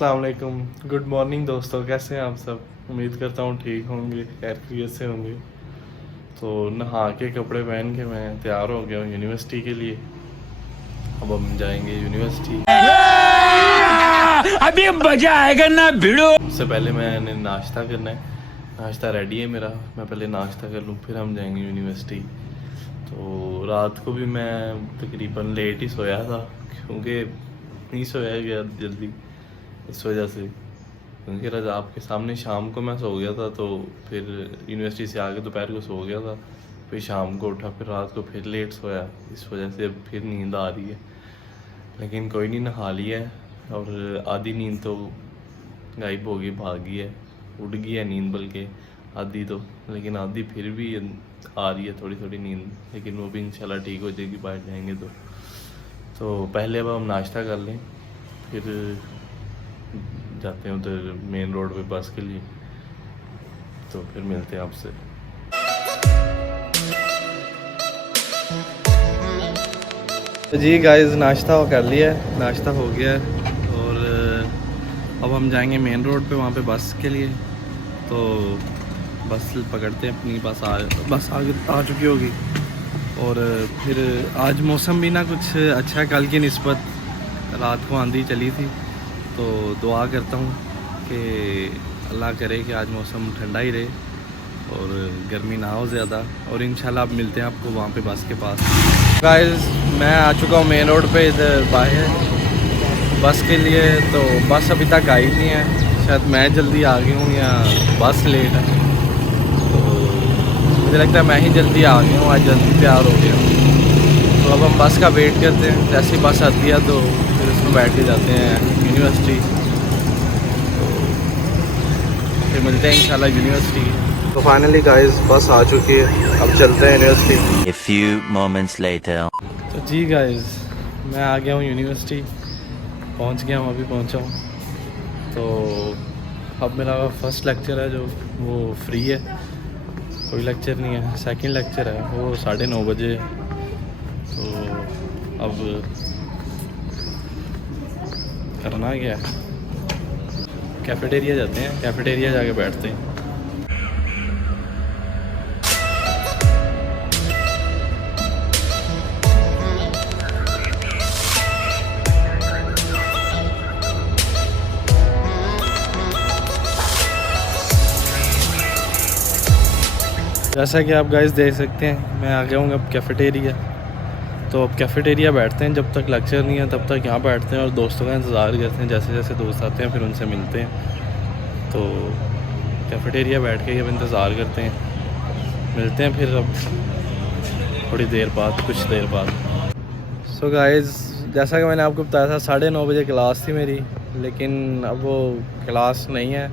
अस्सलामुअलैकुम, good morning दोस्तों। कैसे हैं आप सब? उम्मीद करता हूँ ठीक होंगे, खैरियत से होंगे। तो नहा के कपड़े पहन के मैं तैयार हो गया हूँ यूनिवर्सिटी के लिए। अब हम जाएंगे यूनिवर्सिटी। अभी मजा आएगा ना भिड़ो। उससे पहले मैंने नाश्ता करना है। नाश्ता रेडी है मेरा, मैं पहले नाश्ता कर लूँ फिर हम जाएंगे यूनिवर्सिटी। तो रात को भी मैं तकरीबन लेट ही सोया था क्योंकि नहीं सोया गया जल्दी, इस वजह से। क्योंकि आज आपके सामने शाम को मैं सो गया था, तो फिर यूनिवर्सिटी से आके दोपहर को सो गया था, फिर शाम को उठा, फिर रात को फिर लेट सोया, इस वजह से अब फिर नींद आ रही है। लेकिन कोई नहीं, नहा लिया है और आधी नींद तो गायब हो गई, भागी है, उड़ गई है नींद, बल्कि आधी तो, लेकिन आधी फिर भी आ रही है थोड़ी थोड़ी नींद, लेकिन वो भी इंशाल्लाह ठीक हो जाएगी बाहर जाएंगे तो पहले अब हम नाश्ता कर लें, फिर जाते हैं उधर मेन रोड पे बस के लिए। तो फिर मिलते हैं आपसे। जी गाइस, नाश्ता कर लिया है, नाश्ता हो गया है और अब हम जाएंगे मेन रोड पे, वहाँ पे बस के लिए। तो बस पकड़ते हैं अपनी, बस आगे आ चुकी होगी। और फिर आज मौसम भी ना कुछ अच्छा है, कल की निस्बत रात को आंधी चली थी। तो दुआ करता हूँ कि अल्लाह करे कि आज मौसम ठंडा ही रहे और गर्मी ना हो ज़्यादा। और इंशाल्लाह अब मिलते हैं आपको वहाँ पे बस के पास। गाइस, मैं आ चुका हूँ मेन रोड पे, इधर बाहर बस के लिए। तो बस अभी तक आई नहीं है, शायद मैं जल्दी आ गई हूँ या बस लेट है। तो मुझे लगता है मैं ही जल्दी आ गया हूँ, आज जल्दी तैयार हो गया हूँ। तो अब हम बस का वेट करते हैं, जैसे ही बस आती है तो फिर उसमें बैठ के जाते हैं यूनिवर्सिटी। तो फिर मिलते हैं इंशाल्लाह यूनिवर्सिटी। तो फाइनली गाइस, बस आ चुकी है, अब चलते हैं university. A few moments later. तो जी गाइस, मैं आ गया हूँ यूनिवर्सिटी, पहुँच गया हूँ, अभी पहुँचा हूँ। तो अब मेरा फर्स्ट लेक्चर है जो वो फ्री है, कोई लेक्चर नहीं है। सेकंड लेक्चर है वो 9:30 बजे। तो अब करना क्या है, कैफेटेरिया जाते हैं, कैफेटेरिया जाके बैठते हैं। जैसा कि आप गाइस देख सकते हैं, मैं आ गया हूँ अब कैफेटेरिया। तो अब कैफेटेरिया बैठते हैं, जब तक लेक्चर नहीं है तब तक यहाँ बैठते हैं और दोस्तों का इंतज़ार करते हैं। जैसे जैसे दोस्त आते हैं फिर उनसे मिलते हैं। तो कैफेटेरिया बैठ के अब इंतज़ार करते हैं, मिलते हैं फिर अब थोड़ी देर बाद, कुछ देर बाद। सो गाइस, जैसा कि मैंने आपको बताया था 9:30 बजे क्लास थी मेरी, लेकिन अब वो क्लास नहीं है,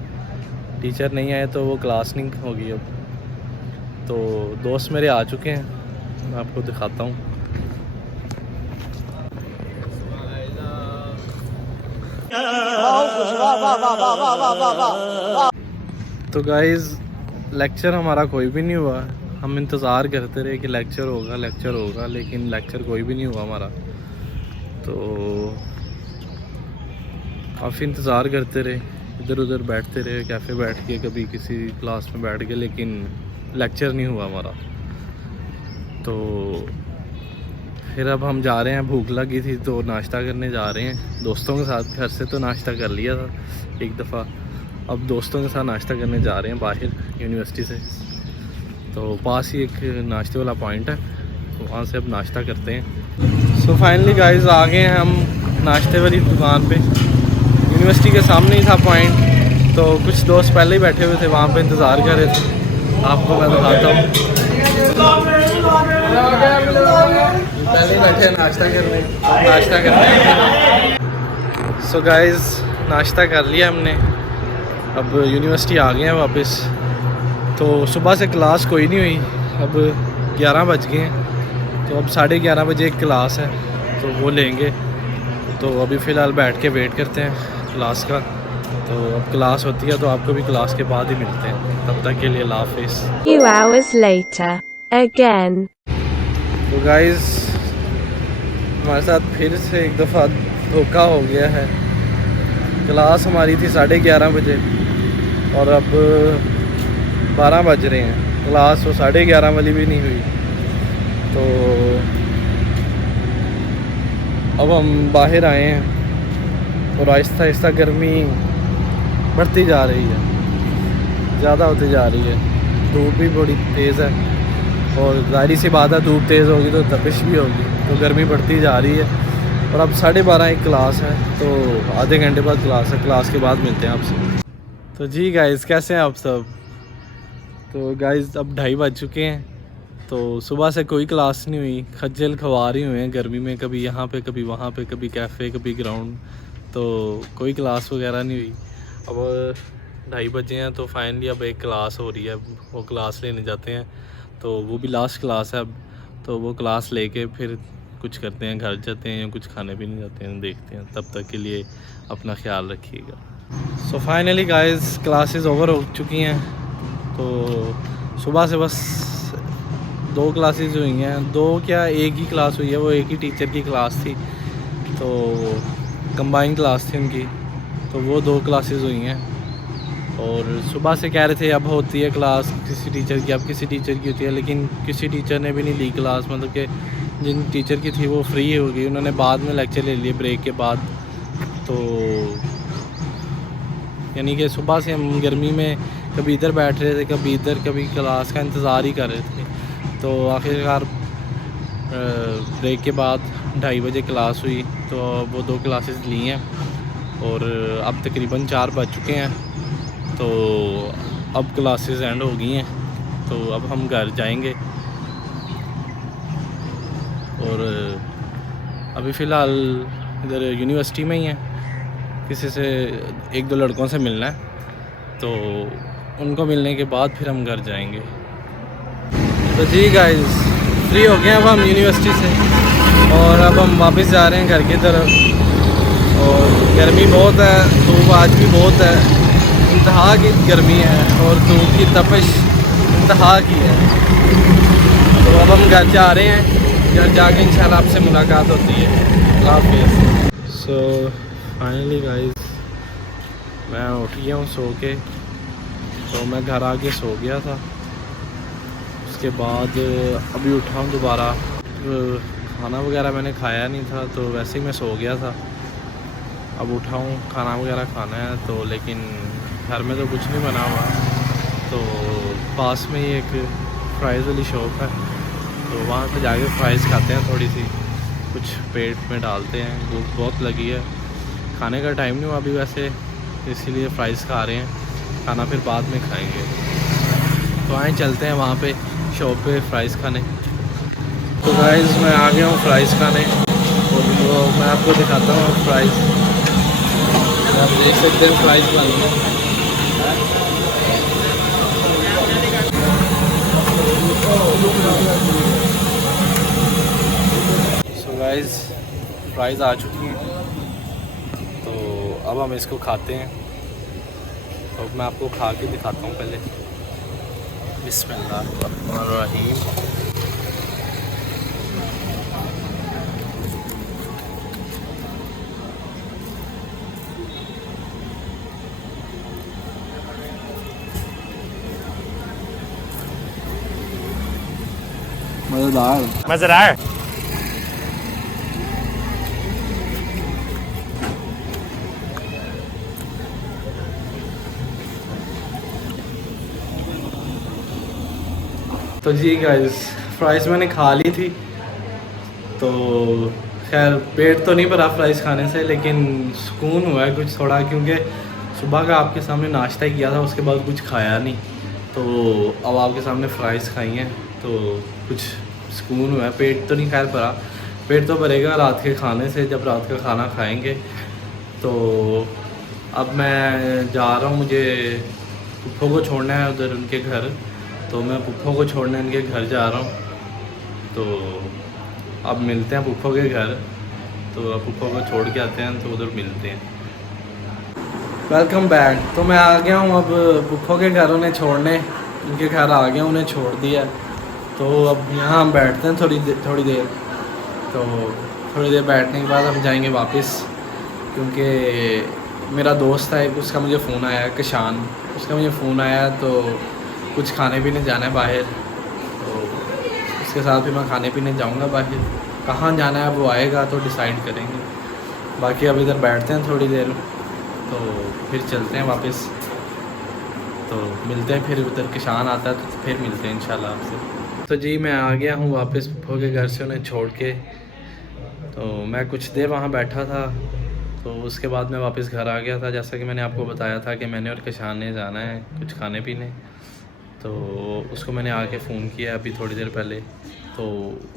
टीचर नहीं आए तो वो क्लास नहीं होगी अब। तो दोस्त मेरे आ चुके हैं, मैं आपको दिखाता हूँ। तो गाइस, लेक्चर हमारा कोई भी नहीं हुआ। हम इंतज़ार करते रहे कि लेक्चर होगा, लेकिन लेक्चर कोई भी नहीं हुआ हमारा। तो काफ़ी इंतज़ार करते रहे, इधर उधर बैठते रहे, कैफ़े बैठ के, कभी किसी क्लास में बैठ के, लेकिन लेक्चर नहीं हुआ हमारा। तो फिर अब हम जा रहे हैं, भूख लगी थी तो नाश्ता करने जा रहे हैं दोस्तों के साथ। घर से तो नाश्ता कर लिया था एक दफ़ा, अब दोस्तों के साथ नाश्ता करने जा रहे हैं बाहर यूनिवर्सिटी से। तो पास ही एक नाश्ते वाला पॉइंट है, तो वहाँ से अब नाश्ता करते हैं। सो फाइनली गाइस, आ गए हैं हम नाश्ते वाली दुकान पे। यूनिवर्सिटी के सामने ही था पॉइंट, तो कुछ दोस्त पहले ही बैठे हुए थे वहाँ पे, इंतज़ार कर रहे थे। आपको मैं दिखाता हूँ, पहले ही बैठे नाश्ता करने। सो गाइस, नाश्ता कर लिया हमने, अब यूनिवर्सिटी आ गए हैं वापस। तो सुबह से क्लास कोई नहीं हुई, अब 11 बज गए हैं। तो अब 11:30 बजे एक क्लास है, तो वो लेंगे। तो अभी फ़िलहाल बैठ के वेट करते हैं क्लास का। तो अब क्लास होती है तो आपको भी क्लास के बाद ही मिलते हैं, तब तक के लिए अल्लाह हाफिज़। Few hours later, again. तो गाइस, हमारे साथ फिर से एक दफ़ा धोखा हो गया है। क्लास हमारी थी 11:30 बजे और अब 12 बज रहे हैं। क्लास वो 11:30 वाली भी नहीं हुई। तो अब हम बाहर आए हैं और आहिस्ता आहिस्ता गर्मी बढ़ती जा रही है, ज़्यादा होती जा रही है। धूप भी बड़ी तेज़ है और ज़ाहिर सी बात है, धूप तेज़ होगी तो तपिश भी होगी, तो गर्मी बढ़ती जा रही है। और अब 12:30 एक क्लास है, तो आधे घंटे बाद क्लास है। क्लास के बाद मिलते हैं आपसे। तो जी गाइस, कैसे हैं आप सब? तो गाइस अब 2:30 बज चुके हैं। तो सुबह से कोई क्लास नहीं हुई, खज्जल खवार ही हुए हैं गर्मी में, कभी यहाँ पे कभी वहाँ पे, कभी कैफ़े कभी ग्राउंड, तो कोई क्लास वगैरह नहीं हुई। अब 2:30 बजे हैं तो फाइनली अब एक क्लास हो रही है, वो क्लास लेने जाते हैं। तो वो भी लास्ट क्लास है अब, तो वो क्लास लेके फिर कुछ करते हैं, घर जाते हैं या कुछ खाने पीने जाते हैं, देखते हैं। तब तक के लिए अपना ख्याल रखिएगा। So finally guys classes over हो चुकी हैं। तो सुबह से बस 2 क्लासेस हुई हैं, 2 क्या एक ही क्लास हुई है, वो एक ही टीचर की क्लास थी, तो कंबाइन क्लास थी उनकी, तो वो 2 क्लासेस हुई हैं। और सुबह से कह रहे थे अब होती है क्लास किसी टीचर की, अब किसी टीचर की होती है, लेकिन किसी टीचर ने भी नहीं ली क्लास। मतलब कि जिन टीचर की थी वो फ्री हो गई, उन्होंने बाद में लेक्चर ले लिए ब्रेक के बाद। तो यानी कि सुबह से हम गर्मी में कभी इधर बैठ रहे थे, कभी इधर, कभी क्लास का इंतज़ार ही कर रहे थे। तो आखिरकार ब्रेक के बाद 2:30 बजे क्लास हुई, तो वो 2 क्लासेस ली हैं और अब तकरीबन 4 बज चुके हैं। तो अब क्लासेस एंड हो गई हैं, तो अब हम घर जाएंगे। और अभी फ़िलहाल इधर यूनिवर्सिटी में ही हैं, किसी से 1-2 लड़कों से मिलना है, तो उनको मिलने के बाद फिर हम घर जाएंगे। तो जी गाइस फ्री हो गए अब हम यूनिवर्सिटी से और अब हम वापस जा रहे हैं घर की तरफ। और गर्मी बहुत है, धूप आज भी बहुत है, इंतहा की गर्मी है और धूप की तपिश इंतहा की है। तो अब हम घर जा रहे हैं, घर जाके इंशाल्लाह आपसे मुलाकात होती है। अल्लाह हाफ़िज़। सो फाइनली गाइस मैं उठ गया हूँ सो के। तो मैं घर आके सो गया था, उसके बाद अभी उठा हूँ दोबारा। खाना वगैरह मैंने खाया नहीं था, तो वैसे ही मैं सो गया था। अब उठा हूँ, खाना वगैरह खाना है, तो लेकिन घर में तो कुछ नहीं बना हुआ। तो पास में ही एक फ्राइज़ वाली शॉप है, तो वहाँ पे जाके फ्राइज़ खाते हैं, थोड़ी सी कुछ पेट में डालते हैं। भूख बहुत लगी है, खाने का टाइम नहीं हुआ अभी वैसे, इसीलिए फ़्राइज़ खा रहे हैं, खाना फिर बाद में खाएंगे। तो आए चलते हैं वहाँ पे शॉप पे फ़्राइज़ खाने। तो गाइस मैं आ गया हूँ फ़्राइज़ खाने, और तो मैं आपको दिखाता हूँ फ़्राइज़। आप देख सकते हैं फ़्राइज़ बन रहे हैं। सो गाइस फ़्राइज़ आ चुकी हैं, तो अब हम इसको खाते हैं। और मैं आपको खा के दिखाता हूँ पहले। बिस्मिल्लाहिर्रहमानिर्रहीम। मजेदार। तो जी गाइस फ़्राइज़ मैंने खा ली थी, तो खैर पेट तो नहीं भरा फ़्राइज़ खाने से, लेकिन सुकून हुआ है कुछ थोड़ा, क्योंकि सुबह का आपके सामने नाश्ता ही किया था, उसके बाद कुछ खाया नहीं। तो अब आपके सामने फ़्राइज़ खाई हैं, तो कुछ सुकून हुआ है। पेट तो नहीं खैर भरा, पेट तो भरेगा रात के खाने से, जब रात का खाना खाएंगे। तो अब मैं जा रहा हूँ, मुझे पुप्पो को छोड़ना है उधर उनके घर, तो मैं पुप्पो को छोड़ने उनके घर जा रहा हूँ। तो अब मिलते हैं पुप्पो के घर, तो अब पुप्पो को छोड़ के आते हैं, तो उधर मिलते हैं। Welcome back. तो मैं आ गया हूँ अब पुप्पो के घर उन्हें छोड़ने, उनके घर आ गया, उन्हें छोड़ दिया। तो अब यहाँ हम बैठते हैं थोड़ी देर। तो थोड़ी देर बैठने के बाद हम जाएंगे वापस, क्योंकि मेरा दोस्त है एक, उसका मुझे फ़ोन आया है, किशान, उसका मुझे फ़ोन आया है तो कुछ खाने पीने जाना है बाहर, तो उसके साथ भी मैं खाने पीने जाऊंगा बाहर। कहाँ जाना है वो आएगा तो डिसाइड करेंगे। बाकी अब इधर बैठते हैं थोड़ी देर, तो फिर चलते हैं वापस, तो मिलते हैं फिर। उधर किशान आता है तो फिर मिलते हैं इंशाल्लाह आपसे। तो जी मैं आ गया हूँ वापस होके घर से उन्हें छोड़ के। तो मैं कुछ देर वहाँ बैठा था, तो उसके बाद मैं वापस घर आ गया था। जैसा कि मैंने आपको बताया था कि मैंने और किशान ने जाना है कुछ खाने पीने, तो उसको मैंने आके फ़ोन किया अभी थोड़ी देर पहले, तो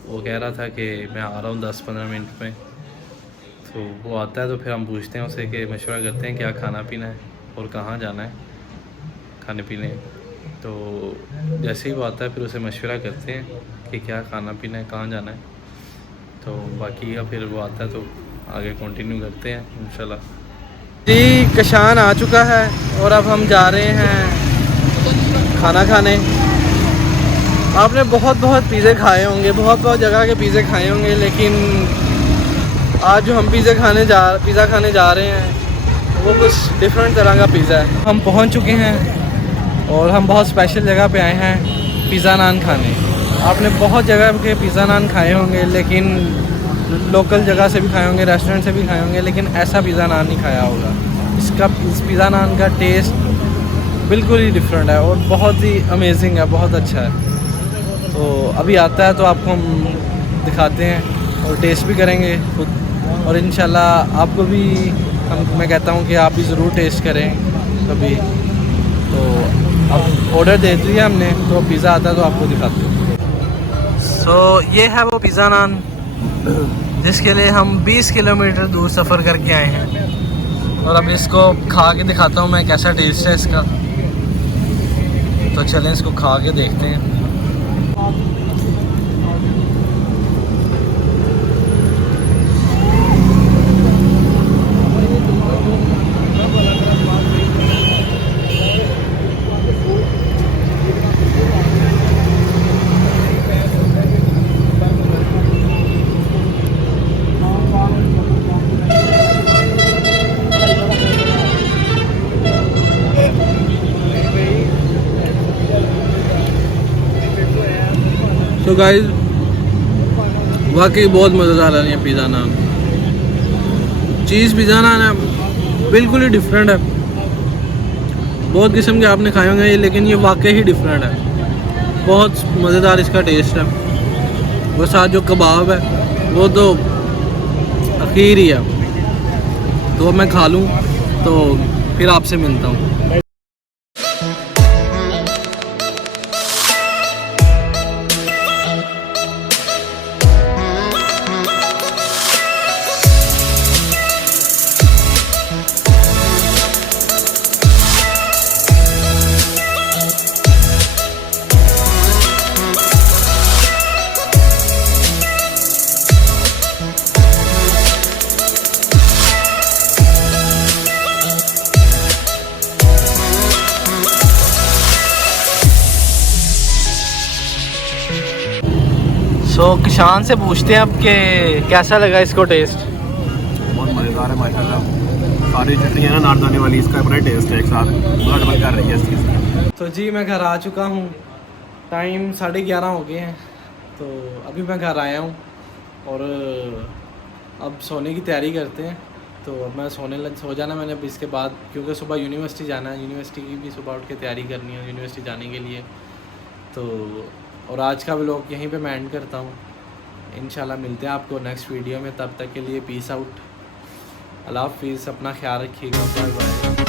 वो कह रहा था कि मैं आ रहा हूँ 10-15 मिनट में। तो वो आता है तो फिर हम पूछते हैं उसे कि मशवरा करते हैं क्या खाना पीना है और कहाँ जाना है खाने पीने। तो जैसे ही वो आता है फिर उसे मशवरा करते हैं कि क्या खाना पीना है, कहाँ जाना है। तो बाकी का फिर वो आता है तो आगे कंटिन्यू करते हैं इंशाल्लाह। जी किशान आ चुका है और अब हम जा रहे हैं खाना खाने। आपने बहुत पिज़्ज़े खाए होंगे, बहुत जगह के पिज़्ज़े खाए होंगे, लेकिन आज जो हम पिज़्ज़ा खाने जा रहे हैं वो कुछ डिफरेंट तरह का पिज़्ज़ा है। हम पहुंच चुके हैं और हम बहुत स्पेशल जगह पे आए हैं पिज़्ज़ा नान खाने। आपने बहुत जगह के पिज़्ज़ा नान खाए होंगे, लेकिन लोकल जगह से भी खाए होंगे, रेस्टोरेंट से भी खाए होंगे, लेकिन ऐसा पिज़्ज़ा नान नहीं खाया होगा। इस पिज़्ज़ा नान का टेस्ट बिल्कुल ही डिफरेंट है और बहुत ही अमेजिंग है, बहुत अच्छा है। तो अभी आता है तो आपको हम दिखाते हैं और टेस्ट भी करेंगे खुद, और इंशाल्लाह आपको भी मैं कहता हूँ कि आप भी ज़रूर टेस्ट करें कभी। तो अब ऑर्डर दे दिया हमने, तो पिज़्ज़ा आता है तो आपको दिखाते हैं। सो ये है वो पिज़्ज़ा नान जिसके लिए हम 20 किलोमीटर दूर सफ़र करके आए हैं, और अब इसको खा के दिखाता हूँ मैं कैसा टेस्ट है इसका। तो चलें इसको खा के देखते हैं। तो गाइस वाकई बहुत मज़ेदार है ये पिज़्ज़ा नान। चीज़ पिज़्ज़ा नान है, बिल्कुल ही डिफरेंट है। बहुत किस्म के आपने खाए होंगे लेकिन ये वाकई ही डिफरेंट है। बहुत मज़ेदार इसका टेस्ट है। वो साथ जो कबाब है वो तो आखिर ही है। तो मैं खा लूँ तो फिर आपसे मिलता हूँ। तो किशान से पूछते हैं अब कि कैसा लगा इसको टेस्ट। बहुत मज़ेदार है माशाल्लाह। सारी चटनियाँ ना नारदाने वाली, इसका बड़ा टेस्ट है, एक साथ पूरा डबल कर रही है इस चीज़ का। तो जी मैं घर आ चुका हूँ, टाइम 11:30 हो गए हैं। तो अभी मैं घर आया हूँ और अब सोने की तैयारी करते हैं। तो अब मैं सो जाना मैंने अब इसके बाद, क्योंकि सुबह यूनिवर्सिटी जाना है, यूनिवर्सिटी की भी सुबह उठ के तैयारी करनी है यूनिवर्सिटी जाने के लिए। तो और आज का व्लॉग यहीं पे मैं एंड करता हूँ। इंशाल्लाह मिलते हैं आपको नेक्स्ट वीडियो में, तब तक के लिए पीस आउट, अल्लाह हाफिज़, अपना ख्याल रखिएगा, बाय बाय।